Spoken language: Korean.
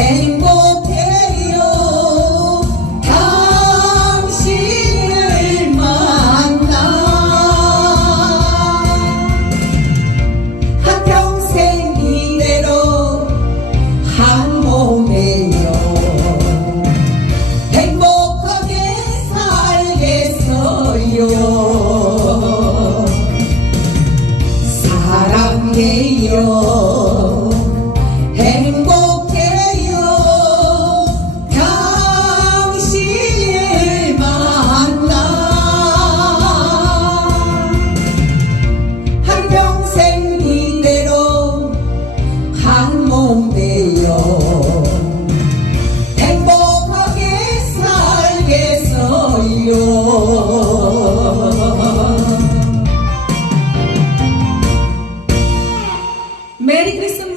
행복해요 당신을 만나. 한평생 이대로 한 몸에요. 행복하게 살겠어요. മേരി ക്രിസ്തു